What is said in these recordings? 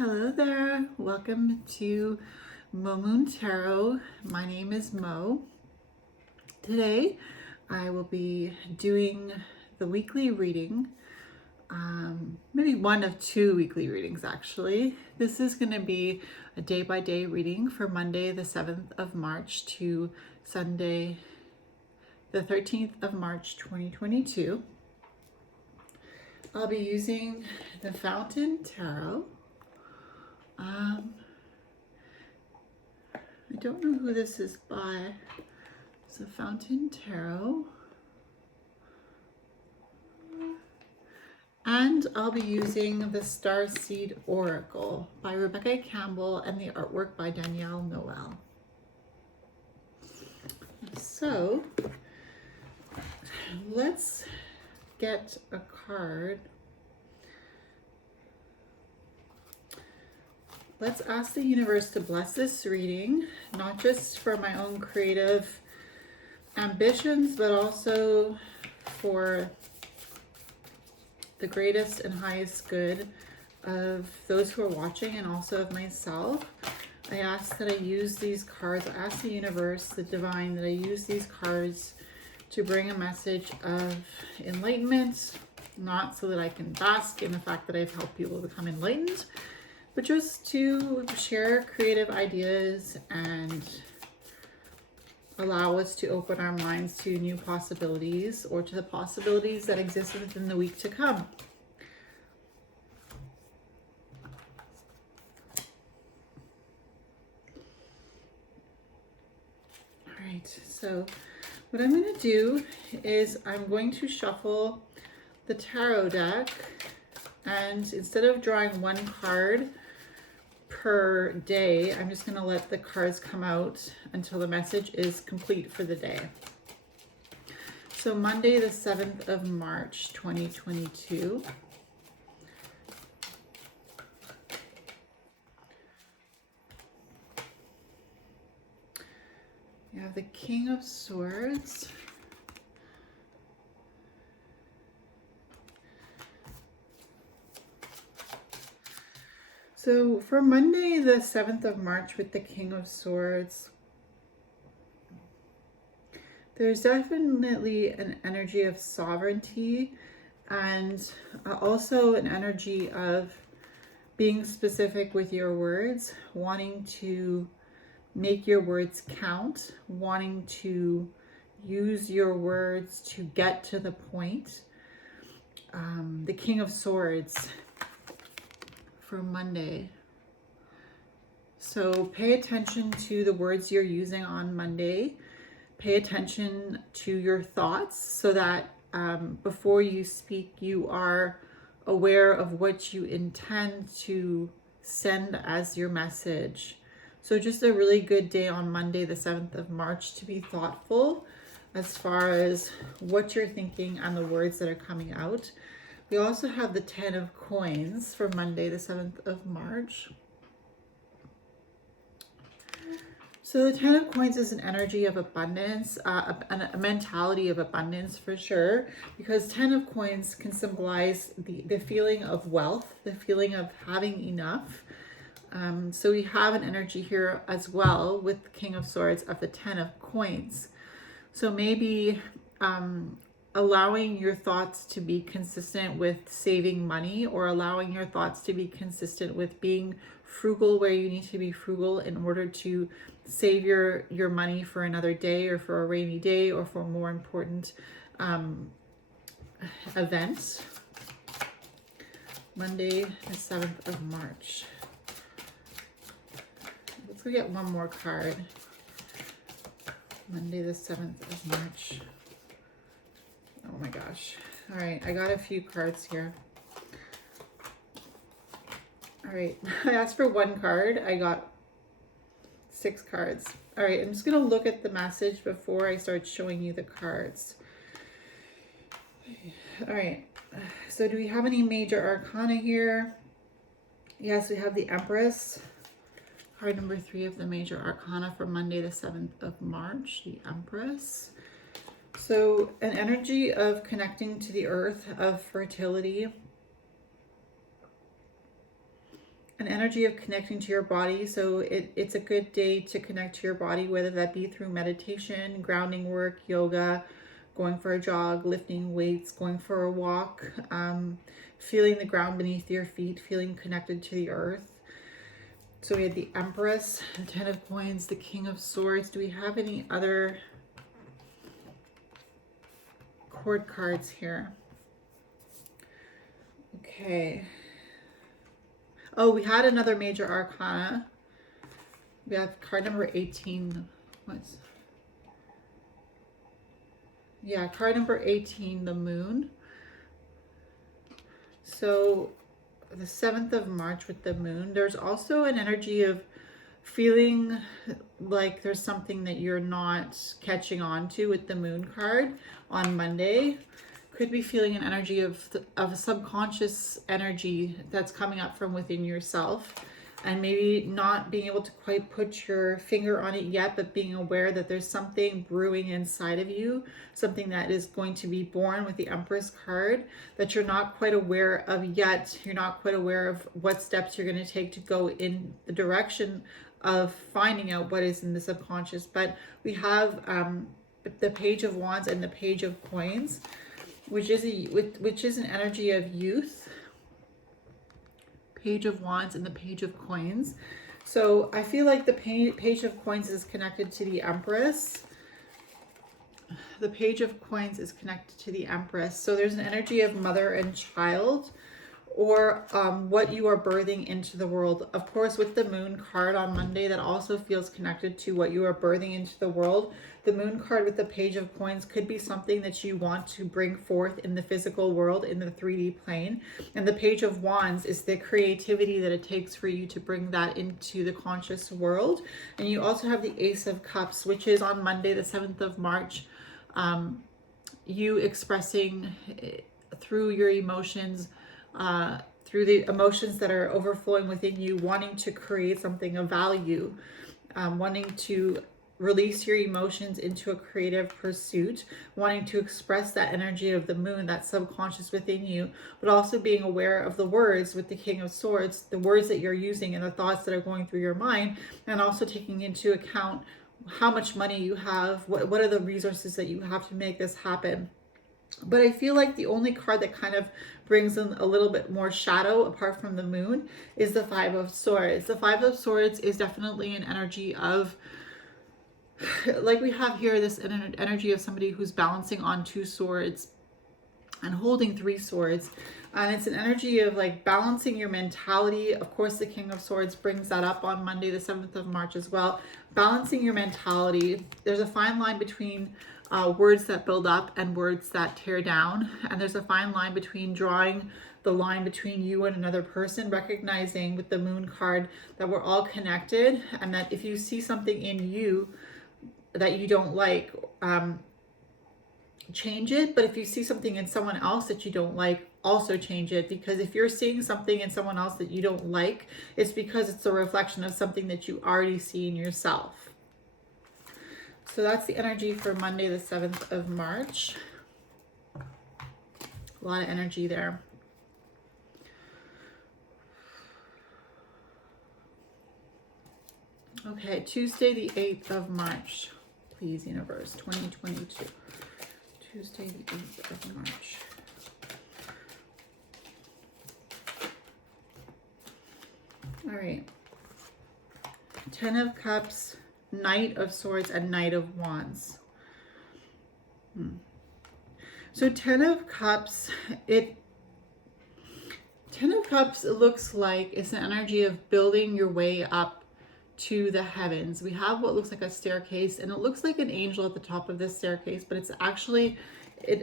Hello there. Welcome to Mo Moon Tarot. My name is Mo. Today I will be doing the weekly reading, maybe one of two weekly readings actually. This is going to be a day-by-day reading for Monday the 7th of March to Sunday the 13th of March 2022. I'll be using the Fountain Tarot. I don't know who this is by. It's the Fountain Tarot. And I'll be using the Starseed Oracle by Rebecca Campbell and the artwork by Danielle Noel. So let's get a card. Let's ask the universe to bless this reading, not just for my own creative ambitions, but also for the greatest and highest good of those who are watching and also of myself. I ask that I use these cards, I ask the universe, the divine, that I use these cards to bring a message of enlightenment, not so that I can bask in the fact that I've helped people become enlightened, but just to share creative ideas and allow us to open our minds to new possibilities or to the possibilities that exist within the week to come. All right, so what I'm going to do is I'm going to shuffle the tarot deck, and instead of drawing one card per day, I'm just going to let the cards come out until the message is complete for the day. So Monday the 7th of March 2022. You have the King of Swords. So for Monday, the 7th of March with the King of Swords, there's definitely an energy of sovereignty and also an energy of being specific with your words, wanting to make your words count, wanting to use your words to get to the point. The King of Swords for Monday. So pay attention to the words you're using on Monday. Pay attention to your thoughts so that before you speak, you are aware of what you intend to send as your message. So just a really good day on Monday, the 7th of March, to be thoughtful as far as what you're thinking and the words that are coming out. We also have the 10 of Coins for Monday, the 7th of March. So the 10 of Coins is an energy of abundance, a mentality of abundance for sure, because 10 of Coins can symbolize the feeling of wealth, the feeling of having enough. So we have an energy here as well with the King of Swords of the 10 of Coins. So maybe allowing your thoughts to be consistent with saving money, or allowing your thoughts to be consistent with being frugal where you need to be frugal in order to save your money for another day or for a rainy day or for more important events. Monday, the 7th of March. Let's go get one more card. Monday, the 7th of March. Oh my gosh. All right, I got a few cards here. All right, I asked for one card. I got 6 cards. All right, I'm just going to look at the message before I start showing you the cards. All right, so do we have any major arcana here? Yes, we have the Empress. Card number 3 of the major arcana for Monday, the 7th of March, the Empress. So an energy of connecting to the earth, of fertility, an energy of connecting to your body. So it's a good day to connect to your body, whether that be through meditation, grounding work, yoga, going for a jog, lifting weights, going for a walk, feeling the ground beneath your feet, feeling connected to the earth. So we had the Empress, the Ten of Coins, the King of Swords. Do we have any other cord cards here? Okay. Oh, we had another major arcana. We have card number 18. Yeah, card number 18, the Moon. So the 7th of March with the Moon. There's also an energy of feeling like there's something that you're not catching on to with the Moon card on Monday. Could be feeling an energy of a subconscious energy that's coming up from within yourself, and maybe not being able to quite put your finger on it yet, but being aware that there's something brewing inside of you, something that is going to be born with the Empress card that you're not quite aware of yet. You're not quite aware of what steps you're going to take to go in the direction of finding out what is in the subconscious. But we have the Page of Wands and the Page of Coins, which is an energy of youth. Page of Wands and the Page of Coins. So I feel like the Page of Coins is connected to the Empress. The Page of Coins is connected to the Empress. So there's an energy of mother and child, or what you are birthing into the world. Of course, with the Moon card on Monday, that also feels connected to what you are birthing into the world. The Moon card with the Page of Coins could be something that you want to bring forth in the physical world, in the 3D plane. And the Page of Wands is the creativity that it takes for you to bring that into the conscious world. And you also have the Ace of Cups, which is on Monday, the 7th of March, you expressing through your emotions, through the emotions that are overflowing within you, wanting to create something of value, wanting to release your emotions into a creative pursuit, wanting to express that energy of the Moon, that subconscious within you, but also being aware of the words with the King of Swords, the words that you're using and the thoughts that are going through your mind, and also taking into account how much money you have, what are the resources that you have to make this happen. But I feel like the only card that kind of brings in a little bit more shadow apart from the Moon is the Five of Swords. The Five of Swords is definitely an energy of, like we have here, this energy of somebody who's balancing on 2 swords and holding 3 swords. And it's an energy of like balancing your mentality. Of course, the King of Swords brings that up on Monday, the 7th of March as well. Balancing your mentality. There's a fine line between words that build up and words that tear down. And there's a fine line between drawing the line between you and another person, recognizing with the Moon card that we're all connected, and that if you see something in you that you don't like, change it. But if you see something in someone else that you don't like, also change it. Because if you're seeing something in someone else that you don't like, it's because it's a reflection of something that you already see in yourself. So that's the energy for Monday, the 7th of March. A lot of energy there. Okay, Tuesday, the 8th of March. Please, universe, 2022. Tuesday, the 8th of March. All right. 10 of Cups, Knight of Swords, and Knight of Wands. So 10 of Cups, it looks like it's an energy of building your way up to the heavens. We have what looks like a staircase, and it looks like an angel at the top of this staircase, but it's actually,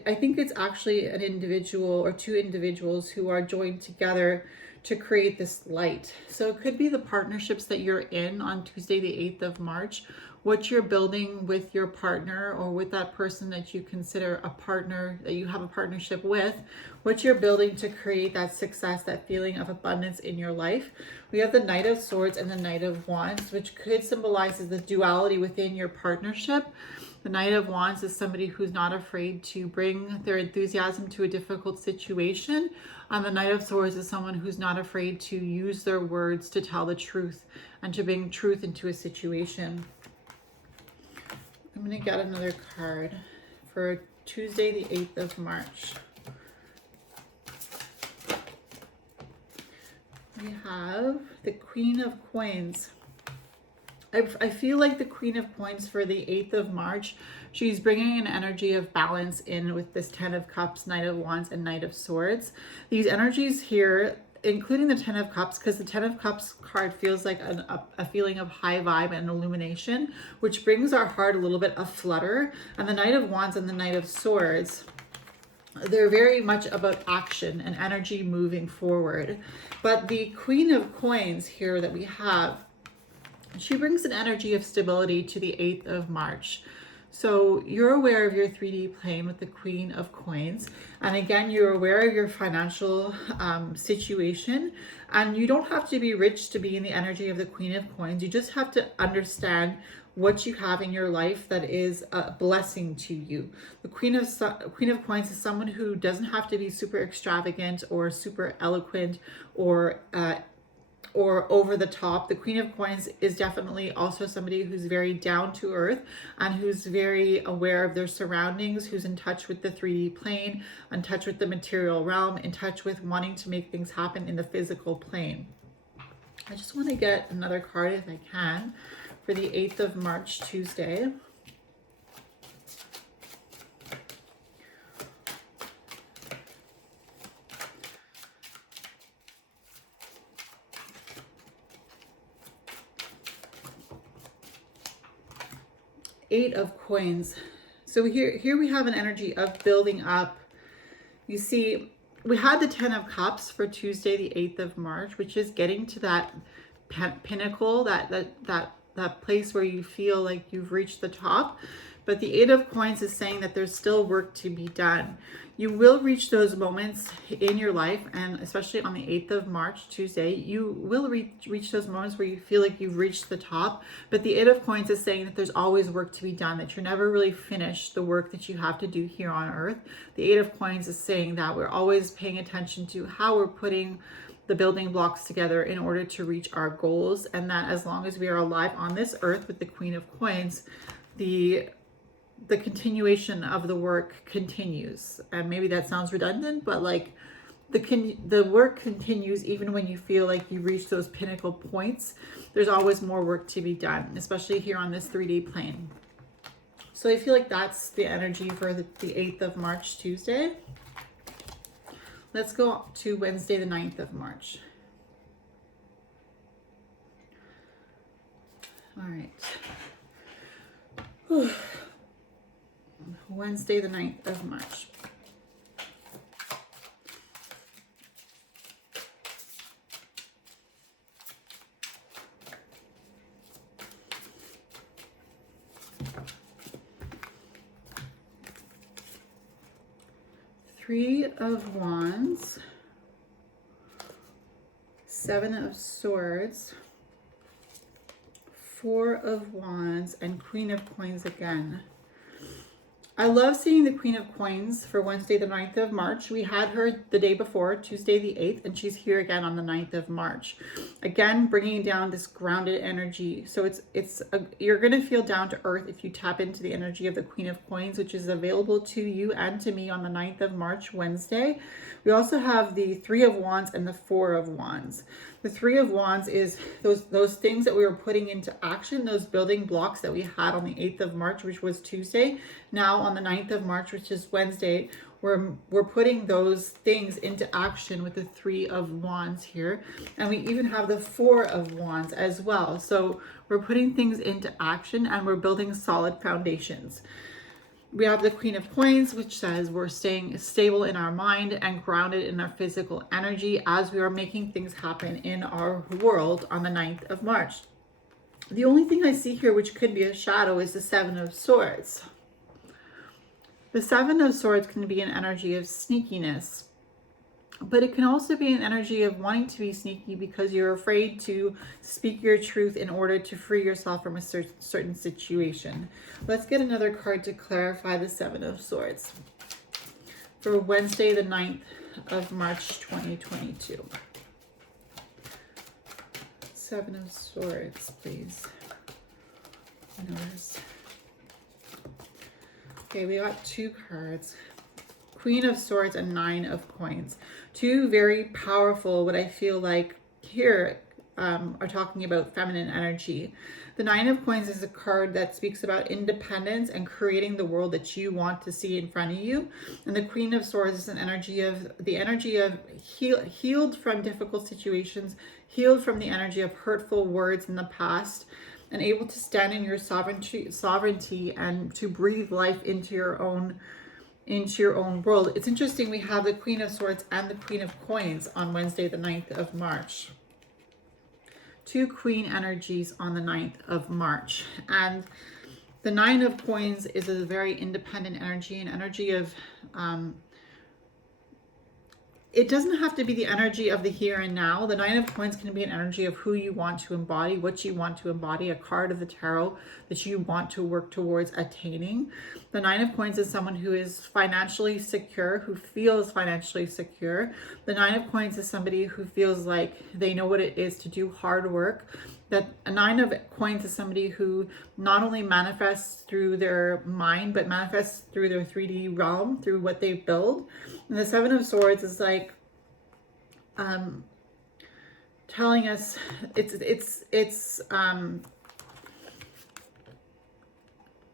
I think it's actually an individual or 2 individuals who are joined together to create this light. So it could be the partnerships that you're in on Tuesday, the 8th of March, what you're building with your partner or with that person that you consider a partner, that you have a partnership with, what you're building to create that success, that feeling of abundance in your life. We have the Knight of Swords and the Knight of Wands, which could symbolize the duality within your partnership. The Knight of Wands is somebody who's not afraid to bring their enthusiasm to a difficult situation. And the Knight of Swords is someone who's not afraid to use their words to tell the truth and to bring truth into a situation. I'm going to get another card for Tuesday, the 8th of March. We have the Queen of Coins. I feel like the Queen of Coins for the 8th of March, she's bringing an energy of balance in with this 10 of Cups, Knight of Wands, and Knight of Swords. These energies here, including the 10 of Cups, because the 10 of Cups card feels like a feeling of high vibe and illumination, which brings our heart a little bit aflutter. And the Knight of Wands and the Knight of Swords, they're very much about action and energy moving forward. But the Queen of Coins here that we have, she brings an energy of stability to the 8th of March. So you're aware of your 3D plane with the Queen of Coins. And again, you're aware of your financial situation. And you don't have to be rich to be in the energy of the Queen of Coins. You just have to understand what you have in your life that is a blessing to you. The Queen of Coins is someone who doesn't have to be super extravagant or super eloquent or over the top. The Queen of Coins is definitely also somebody who's very down to earth and who's very aware of their surroundings, who's in touch with the 3D plane, in touch with the material realm, in touch with wanting to make things happen in the physical plane. I just want to get another card if I can for the 8th of March, Tuesday. Eight of Coins. So here we have an energy of building up. You see, we had the 10 of Cups for Tuesday, the 8th of March, which is getting to that pinnacle, that place where you feel like you've reached the top. But the 8 of Coins is saying that there's still work to be done. You will reach those moments in your life, and especially on the 8th of March, Tuesday, you will reach those moments where you feel like you've reached the top. But the 8 of Coins is saying that there's always work to be done, that you're never really finished the work that you have to do here on earth. The 8 of Coins is saying that we're always paying attention to how we're putting the building blocks together in order to reach our goals, and that as long as we are alive on this earth with the Queen of Coins, the continuation of the work continues. And maybe that sounds redundant, but like the work continues even when you feel like you reach those pinnacle points. There's always more work to be done, especially here on this 3D plane. So I feel like that's the energy for the 8th of March, Tuesday. Let's go to Wednesday, the 9th of March. All right. Whew. Wednesday, the 9th of March. Three of Wands, Seven of Swords, Four of Wands, and Queen of Coins again. I love seeing the Queen of Coins for Wednesday, the 9th of March. We had her the day before, Tuesday, the 8th, and she's here again on the 9th of March. Again, bringing down this grounded energy. So you're going to feel down to earth if you tap into the energy of the Queen of Coins, which is available to you and to me on the 9th of March, Wednesday. We also have the Three of Wands and the Four of Wands. The Three of Wands is those things that we were putting into action, those building blocks that we had on the 8th of March, which was Tuesday. Now on the 9th of March, which is Wednesday, we're putting those things into action with the Three of Wands here. And we even have the Four of Wands as well. So we're putting things into action and we're building solid foundations. We have the Queen of Coins, which says we're staying stable in our mind and grounded in our physical energy as we are making things happen in our world on the 9th of March. The only thing I see here, which could be a shadow, is the Seven of Swords. The Seven of Swords can be an energy of sneakiness. But it can also be an energy of wanting to be sneaky because you're afraid to speak your truth in order to free yourself from a certain situation. Let's get another card to clarify the Seven of Swords for Wednesday, the 9th of March, 2022. Seven of Swords, please. Notice. Okay, we got two cards. Queen of Swords and Nine of Coins. Two very powerful, what I feel like here are talking about feminine energy. The Nine of Coins is a card that speaks about independence and creating the world that you want to see in front of you. And the Queen of Swords is an energy of healed from difficult situations, healed from the energy of hurtful words in the past, and able to stand in your sovereignty and to breathe life into your own world. It's interesting, we have the Queen of Swords and the Queen of Coins on Wednesday, the 9th of March. Two Queen energies on the 9th of March. And the Nine of Coins is a very independent energy, an energy of, it doesn't have to be the energy of the here and now. The Nine of Coins can be an energy of who you want to embody, what you want to embody, a card of the tarot that you want to work towards attaining. The Nine of Coins is someone who is financially secure, who feels financially secure. The Nine of Coins is somebody who feels like they know what it is to do hard work. That a Nine of Coins is somebody who not only manifests through their mind, but manifests through their 3D realm, through what they build. And the Seven of Swords is like telling us it's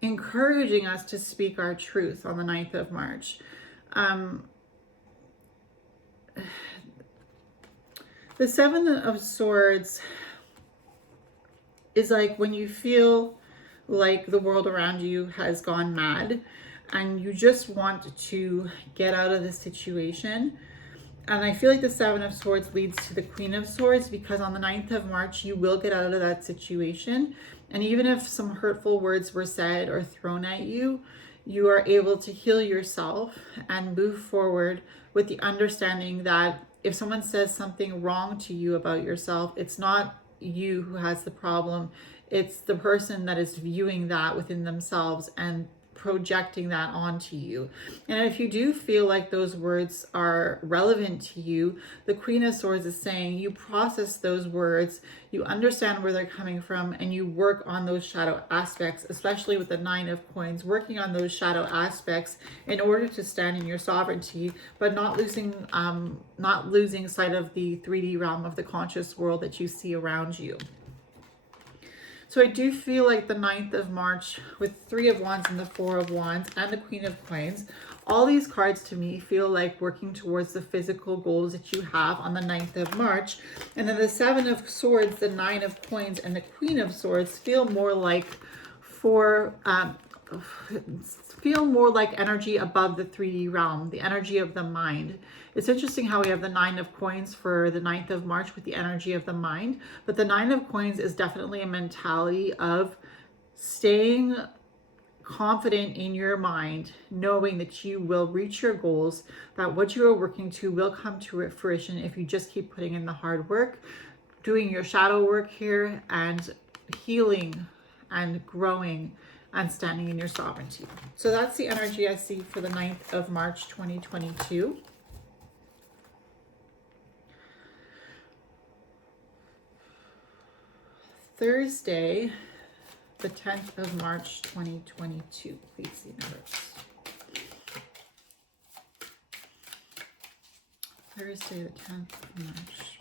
encouraging us to speak our truth on the 9th of March. The Seven of Swords is like when you feel like the world around you has gone mad and you just want to get out of the situation. And I feel like the Seven of Swords leads to the Queen of Swords, because on the 9th of March, you will get out of that situation. And even if some hurtful words were said or thrown at you, you are able to heal yourself and move forward with the understanding that if someone says something wrong to you about yourself, it's not you who has the problem. It's the person that is viewing that within themselves and projecting that onto you. And if you do feel like those words are relevant to you, the Queen of Swords is saying you process those words, you understand where they're coming from, and you work on those shadow aspects, especially with the Nine of Coins, working on those shadow aspects in order to stand in your sovereignty, but not losing sight of the 3D realm of the conscious world that you see around you. So I do feel like the 9th of March with Three of Wands and the Four of Wands and the Queen of Coins, all these cards to me feel like working towards the physical goals that you have on the 9th of March. And then the Seven of Swords, the Nine of Coins, and the Queen of Swords feel more like energy above the 3D realm, the energy of the mind. It's interesting how we have the Nine of Coins for the 9th of March with the energy of the mind, but the Nine of Coins is definitely a mentality of staying confident in your mind, knowing that you will reach your goals, that what you are working to will come to fruition if you just keep putting in the hard work, doing your shadow work here, and healing and growing and standing in your sovereignty. So that's the energy I see for the 9th of March, 2022. Thursday, the 10th of March, 2022. Please see numbers. Thursday, the 10th of March.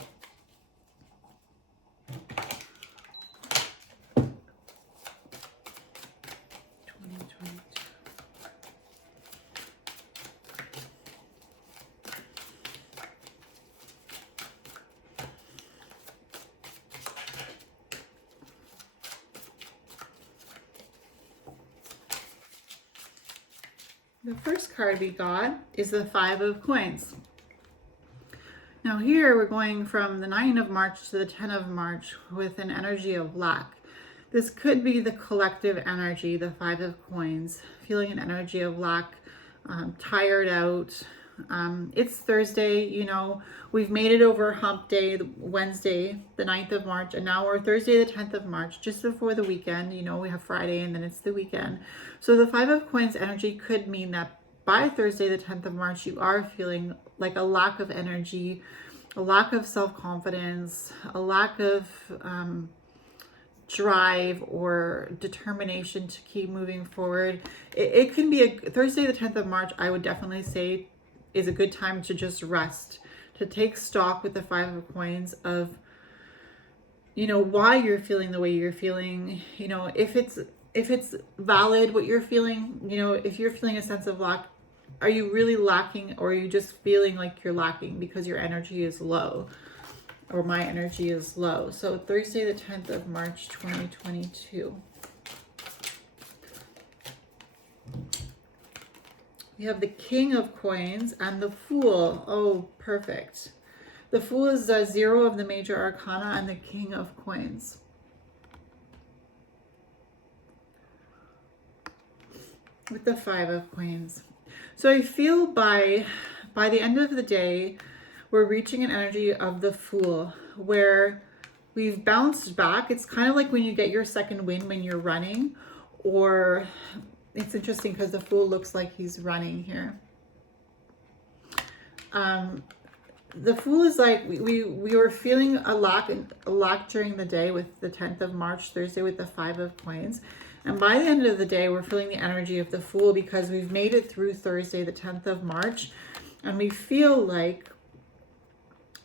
The first card we got is the Five of Coins. Now here we're going from the 9 of March to the 10 of March with an energy of lack. This could be the collective energy, the Five of Coins, feeling an energy of lack, tired out, It's Thursday, we've made it over hump day, Wednesday, the 9th of March, and now we're Thursday, the 10th of March, just before the weekend. We have Friday and then it's the weekend. So the Five of Coins energy could mean that by Thursday, the 10th of March, you are feeling like a lack of energy, a lack of self-confidence, a lack of drive or determination to keep moving forward. It can be a Thursday, the 10th of March, I would definitely say is a good time to just rest, to take stock with the Five of Coins of, why you're feeling the way you're feeling, if it's valid what you're feeling, if you're feeling a sense of lack, are you really lacking, or are you just feeling like you're lacking because your energy is low? Or my energy is low. So Thursday, the 10th of March, 2022. We have the King of Coins and the Fool. Oh, perfect. The Fool is the 0 of the major arcana and the King of Coins. With the Five of Coins. So I feel by the end of the day, we're reaching an energy of the Fool where we've bounced back. It's kind of like when you get your second wind when you're running, or it's interesting because the Fool looks like he's running here. The Fool is like we were feeling a lack during the day with the 10th of March, Thursday, with the Five of Coins. And by the end of the day, we're feeling the energy of the Fool because we've made it through Thursday, the 10th of March, and we feel like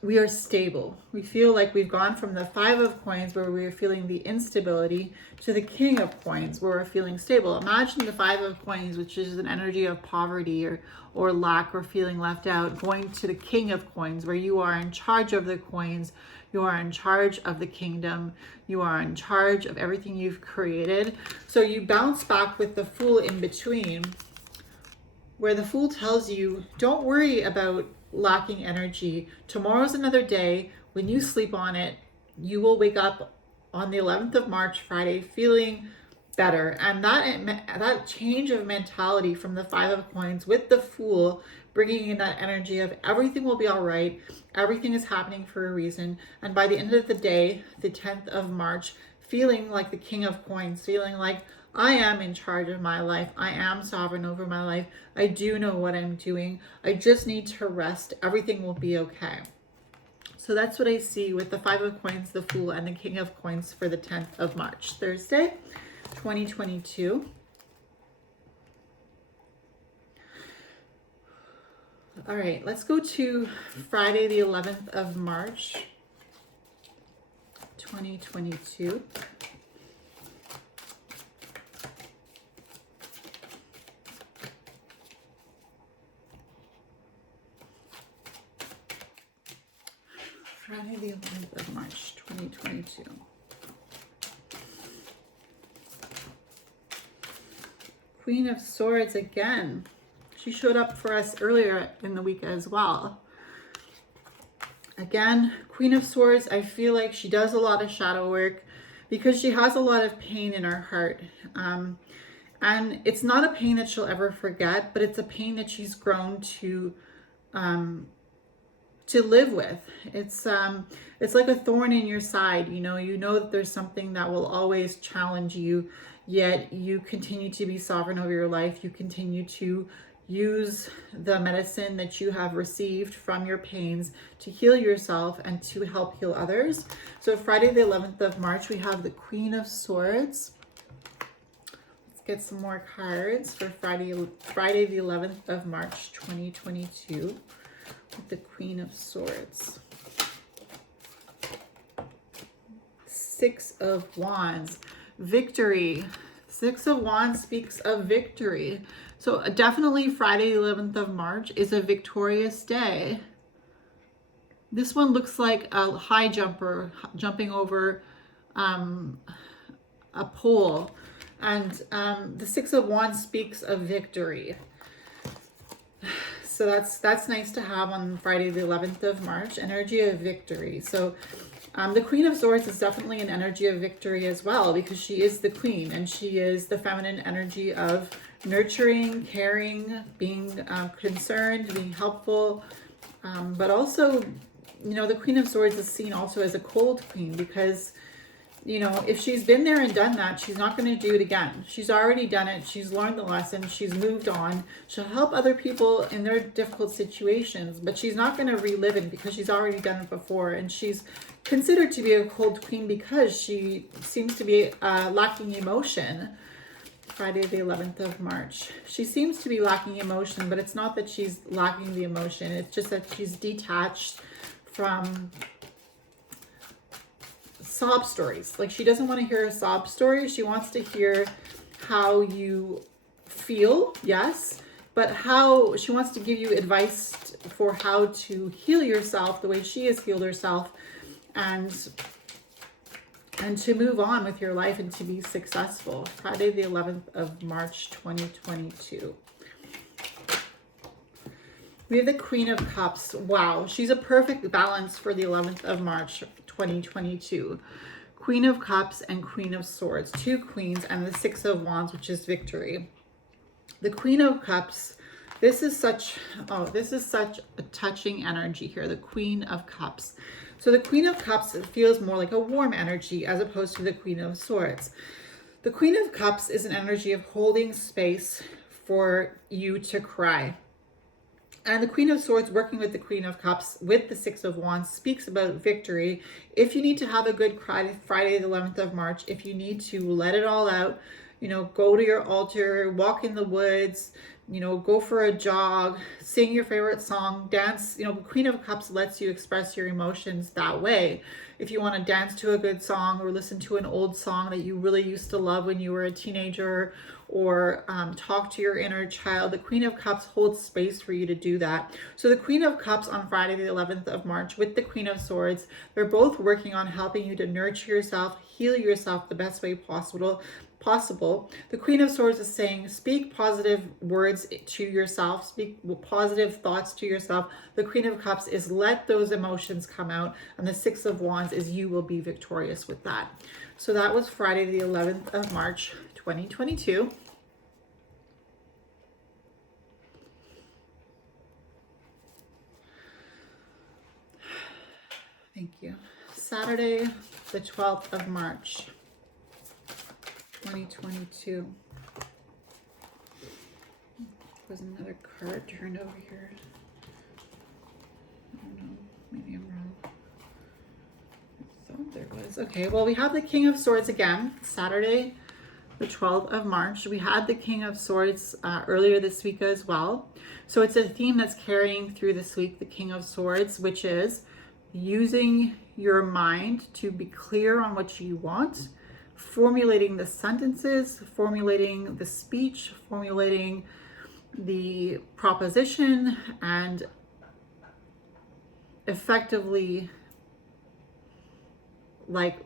we are stable. We feel like we've gone from the Five of Coins, where we were feeling the instability, to the King of Coins, where we're feeling stable. Imagine the Five of Coins, which is an energy of poverty or lack or feeling left out, going to the King of Coins, where you are in charge of the coins, you are in charge of the kingdom, you are in charge of everything you've created. So you bounce back with the Fool in between, where the Fool tells you, don't worry about lacking energy. Tomorrow's another day. When you sleep on it, you will wake up on the 11th of March, Friday, feeling better. And that change of mentality from the Five of Coins with the Fool, bringing in that energy of everything will be all right, everything is happening for a reason. And by the end of the day, the 10th of March, feeling like the King of Coins, feeling like I am in charge of my life. I am sovereign over my life. I do know what I'm doing. I just need to rest. Everything will be okay. So that's what I see with the Five of Coins, the Fool, and the King of Coins for the 10th of March, Thursday, 2022. All right, let's go to Friday, the 11th of March, 2022. Friday the 11th of March, 2022. Queen of Swords again. She showed up for us earlier in the week as well. Again, Queen of Swords, I feel like she does a lot of shadow work because she has a lot of pain in her heart. And it's not a pain that she'll ever forget, but it's a pain that she's grown to live with. It's like a thorn in your side. You know that there's something that will always challenge you, yet you continue to be sovereign over your life. You continue to use the medicine that you have received from your pains to heal yourself and to help heal others. So Friday the 11th of March, we have the Queen of Swords. Let's get some more cards for Friday the 11th of March, 2022. With the Queen of Swords. Six of Wands. Victory. Six of Wands speaks of victory. So definitely Friday, 11th of March is a victorious day. This one looks like a high jumper jumping over a pole. And the Six of Wands speaks of victory. So that's nice to have on Friday the 11th of March, energy of victory. So The Queen of Swords is definitely an energy of victory as well, because she is the queen and she is the feminine energy of nurturing, caring, being concerned, being helpful. But also, you know, the Queen of Swords is seen also as a cold queen because, you know, if she's been there and done that, she's not going to do it again. She's already done it. She's learned the lesson. She's moved on. She'll help other people in their difficult situations, but she's not going to relive it because she's already done it before. And she's considered to be a cold queen because she seems to be lacking emotion. Friday the 11th of March. She seems to be lacking emotion, but it's not that she's lacking the emotion. It's just that she's detached from sob stories. Like, she doesn't want to hear a sob story. She wants to hear how you feel, yes, but how she wants to give you advice for how to heal yourself the way she has healed herself, and to move on with your life and to be successful. Friday the 11th of March 2022. We have the Queen of Cups. Wow, she's a perfect balance for the 11th of March 2022. Queen of Cups and Queen of Swords, two queens, and the Six of Wands, which is victory. The Queen of Cups, this is such a touching energy here, the Queen of Cups. So the Queen of Cups, it feels more like a warm energy as opposed to the Queen of Swords. The Queen of Cups is an energy of holding space for you to cry. And the Queen of Swords working with the Queen of Cups with the Six of Wands speaks about victory. If you need to have a good cry Friday the 11th of March, if you need to let it all out, you know, go to your altar, walk in the woods, you know, go for a jog, sing your favorite song, dance. You know, the Queen of Cups lets you express your emotions that way. If you want to dance to a good song or listen to an old song that you really used to love when you were a teenager, or talk to your inner child, the Queen of Cups holds space for you to do that. So the Queen of Cups on Friday the 11th of March with the Queen of Swords, they're both working on helping you to nurture yourself, heal yourself the best way possible. The Queen of Swords is saying, speak positive words to yourself, speak positive thoughts to yourself. The Queen of Cups is let those emotions come out, and the Six of Wands is you will be victorious with that. So that was Friday the 11th of March 2022. Thank you. Saturday the 12th of March 2022. Was another card turned over here? I don't know. Maybe I'm wrong. I thought there was. Okay, well, we have the King of Swords again. Saturday, the 12th of March. We had the King of Swords earlier this week as well. So it's a theme that's carrying through this week, the King of Swords, which is using your mind to be clear on what you want, formulating the sentences, formulating the speech, formulating the proposition, and effectively like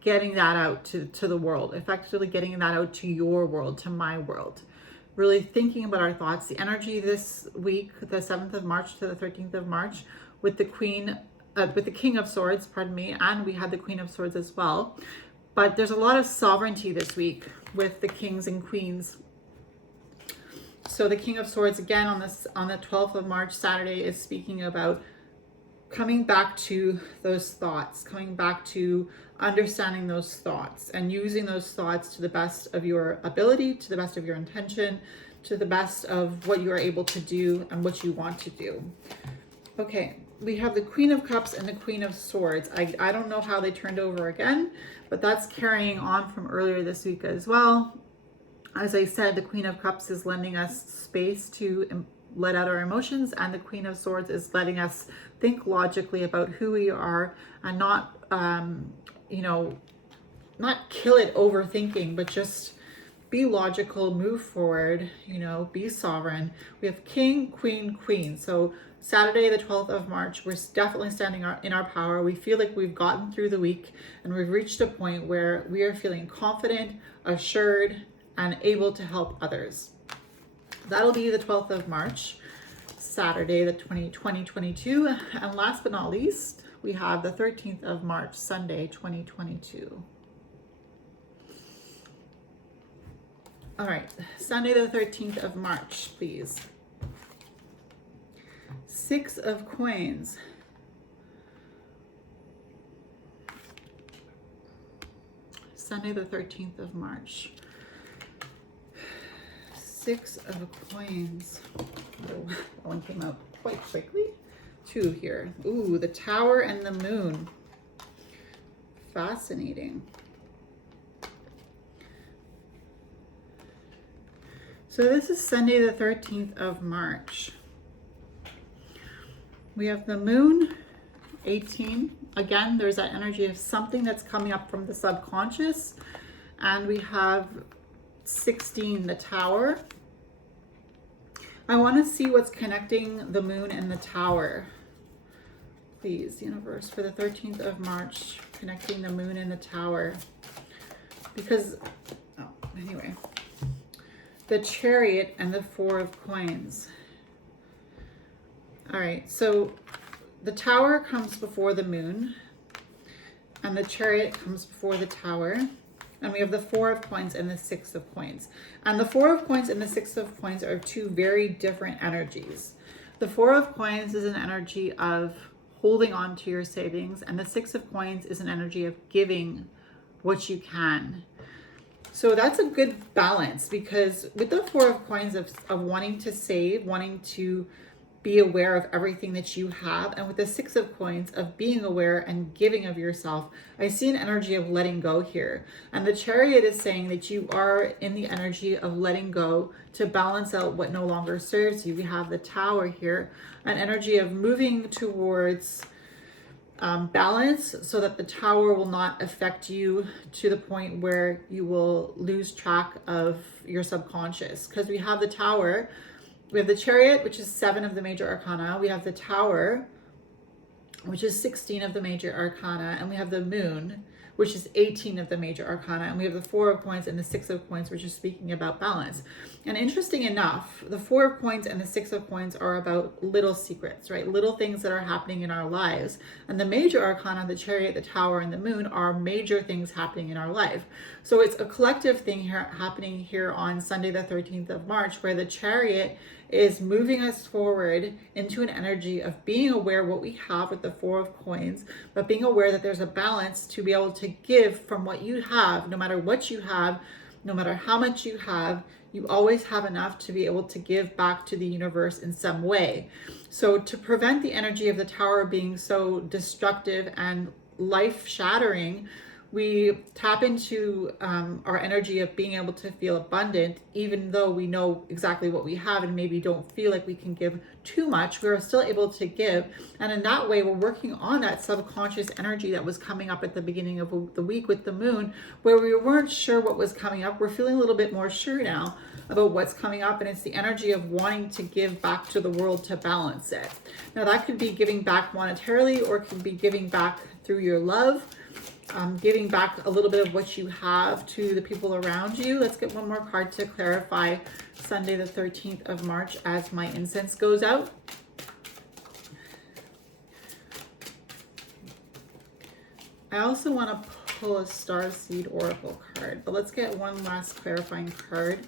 getting that out to the world, effectively getting that out to your world, to my world. Really thinking about our thoughts. The energy this week, the 7th of March to the 13th of March, with the King of Swords, pardon me, and we had the Queen of Swords as well. But there's a lot of sovereignty this week with the kings and queens. So the King of Swords again on the 12th of March, Saturday, is speaking about coming back to those thoughts, coming back to understanding those thoughts and using those thoughts to the best of your ability, to the best of your intention, to the best of what you are able to do and what you want to do. Okay, we have the Queen of Cups and the Queen of Swords. I don't know how they turned over again, but that's carrying on from earlier this week as well. As I said, the Queen of Cups is lending us space to let out our emotions, and the Queen of Swords is letting us think logically about who we are and not, not kill it overthinking, but just be logical, move forward, be sovereign. We have King, Queen, Queen. So Saturday, the 12th of March, we're definitely standing in our power. We feel like we've gotten through the week and we've reached a point where we are feeling confident, assured, and able to help others. That'll be the 12th of March, Saturday, the 2022. And last but not least, we have the 13th of March, Sunday, 2022. All right, Sunday the 13th of March, please. 6 of Coins. Sunday the 13th of March. 6 of Coins. Oh, that one came out quite quickly. 2 here. Ooh, the Tower and the Moon. Fascinating. So this is Sunday the 13th of March. We have the Moon, 18. Again, there's that energy of something that's coming up from the subconscious. And we have 16, the Tower. I want to see what's connecting the Moon and the Tower. Please, universe, for the 13th of March, connecting the Moon and the Tower. Because, anyway. The Chariot and the 4 of Coins. All right, so the Tower comes before the Moon, and the Chariot comes before the Tower, and we have the 4 of Coins and the 6 of Coins. And the 4 of Coins and the 6 of Coins are 2 very different energies. The 4 of Coins is an energy of holding on to your savings, and the 6 of Coins is an energy of giving what you can. So that's a good balance, because with the 4 of Coins of wanting to save, wanting to be aware of everything that you have, and with the 6 of Coins of being aware and giving of yourself, I see an energy of letting go here. And the Chariot is saying that you are in the energy of letting go to balance out what no longer serves you. We have the Tower here, an energy of moving towards balance, so that the Tower will not affect you to the point where you will lose track of your subconscious. Because we have the Tower, we have the Chariot, which is 7 of the major arcana. We have the Tower, which is 16 of the major arcana. And we have the Moon, which is 18 of the major arcana. And we have the 4 of Coins and the 6 of Coins, which is speaking about balance. And interesting enough, the 4 of Coins and the 6 of Coins are about little secrets, right? Little things that are happening in our lives. And the major arcana, the Chariot, the Tower, and the Moon are major things happening in our life. So it's a collective thing here happening here on Sunday, the 13th of March, where the Chariot is moving us forward into an energy of being aware what we have with the 4 of Coins, but being aware that there's a balance to be able to give from what you have. No matter what you have, no matter how much you have, you always have enough to be able to give back to the universe in some way. So to prevent the energy of the Tower being so destructive and life-shattering, we tap into our energy of being able to feel abundant, even though we know exactly what we have and maybe don't feel like we can give too much. We're still able to give. And in that way, we're working on that subconscious energy that was coming up at the beginning of the week with the Moon, where we weren't sure what was coming up. We're feeling a little bit more sure now about what's coming up. And it's the energy of wanting to give back to the world to balance it. Now that could be giving back monetarily, or it could be giving back through your love. Giving back a little bit of what you have to the people around you. Let's get one more card to clarify Sunday the 13th of March as my incense goes out. I also want to pull a Starseed Oracle card, but let's get one last clarifying card.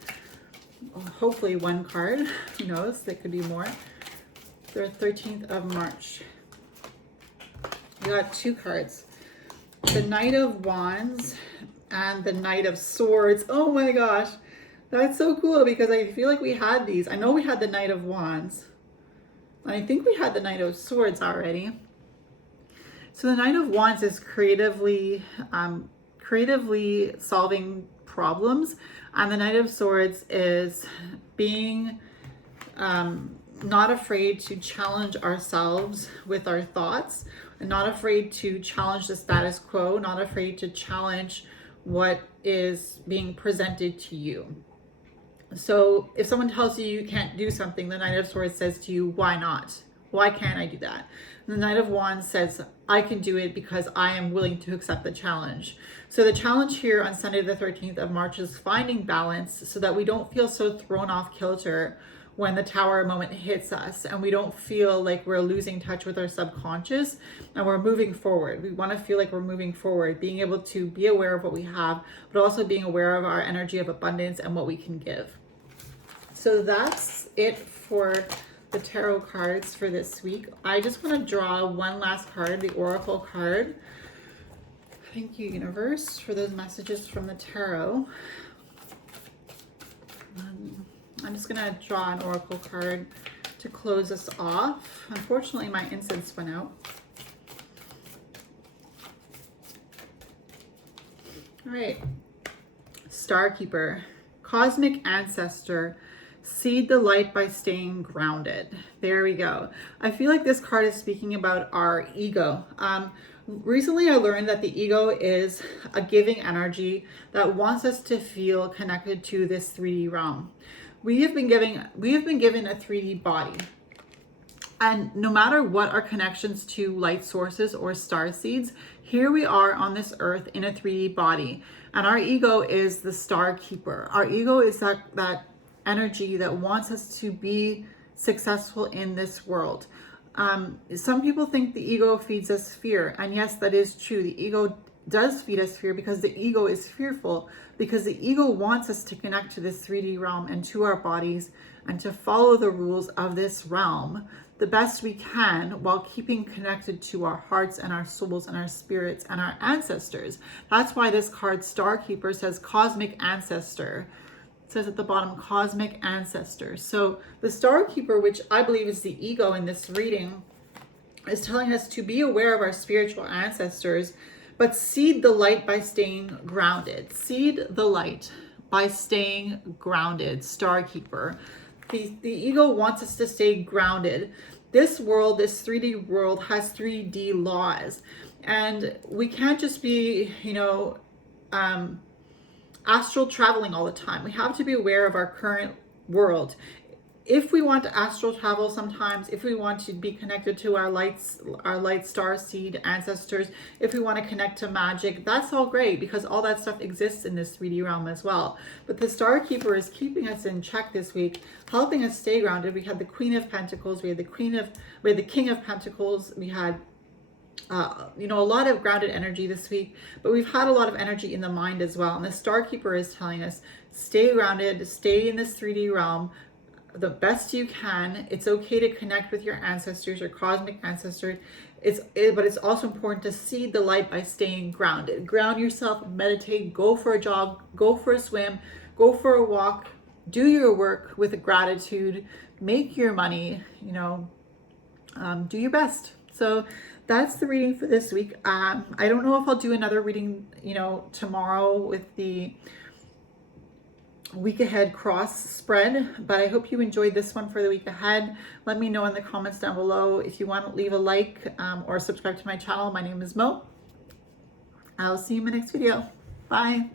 Hopefully one card. Who knows? There could be more. The 13th of March. We got 2 cards. The Knight of Wands and the Knight of Swords. Oh my gosh, that's so cool, because I feel like we had these. I know we had the Knight of Wands, and I think we had the Knight of Swords already. So the Knight of Wands is creatively solving problems, and the Knight of Swords is being not afraid to challenge ourselves with our thoughts, and not afraid to challenge the status quo, not afraid to challenge what is being presented to you. So if someone tells you you can't do something, the Knight of Swords says to you, why not? Why can't I do that? And the Knight of Wands says, I can do it because I am willing to accept the challenge. So the challenge here on Sunday the 13th of March is finding balance so that we don't feel so thrown off kilter when the tower moment hits us and we don't feel like we're losing touch with our subconscious and we're moving forward. We want to feel like we're moving forward, being able to be aware of what we have, but also being aware of our energy of abundance and what we can give. So that's it for the tarot cards for this week. I just want to draw one last card, the Oracle card. Thank you, universe, for those messages from the tarot. I'm just going to draw an Oracle card to close us off. Unfortunately, my incense went out. All right. Starkeeper, cosmic ancestor, seed the light by staying grounded. There we go. I feel like this card is speaking about our ego. Recently, I learned that the ego is a giving energy that wants us to feel connected to this 3D realm. We have been given a 3D body. And no matter what our connections to light sources or star seeds, here we are on this earth in a 3D body. And our ego is the star keeper. Our ego is that energy that wants us to be successful in this world. Some people think the ego feeds us fear. And yes, that is true. The ego does feed us fear because the ego is fearful, because the ego wants us to connect to this 3D realm and to our bodies and to follow the rules of this realm the best we can while keeping connected to our hearts and our souls and our spirits and our ancestors. That's why this card, Starkeeper, says cosmic ancestor. It says at the bottom, cosmic ancestor. So the Starkeeper, which I believe is the ego in this reading, is telling us to be aware of our spiritual ancestors, but seed the light by staying grounded. Seed the light by staying grounded, Starkeeper. The ego wants us to stay grounded. This world, this 3D world, has 3D laws. And we can't just be, astral traveling all the time. We have to be aware of our current world. If we want to astral travel sometimes, if we want to be connected to our light star seed ancestors, if we want to connect to magic, that's all great because all that stuff exists in this 3D realm as well. But the Starkeeper is keeping us in check this week, helping us stay grounded. We had the Queen of Pentacles, we had the King of Pentacles, we had a lot of grounded energy this week, but we've had a lot of energy in the mind as well. And the Starkeeper is telling us, stay grounded, stay in this 3D realm the best you can. It's okay to connect with your ancestors, your cosmic ancestors. But it's also important to seed the light by staying grounded. Ground yourself, meditate, go for a jog, go for a swim, go for a walk, do your work with gratitude, make your money, do your best. So that's the reading for this week. I don't know if I'll do another reading, tomorrow with the week ahead cross spread, but I hope you enjoyed this one for the week ahead. Let me know in the comments down below if you want to leave a like or subscribe to my channel. My name is Mo. I'll see you in my next video. Bye.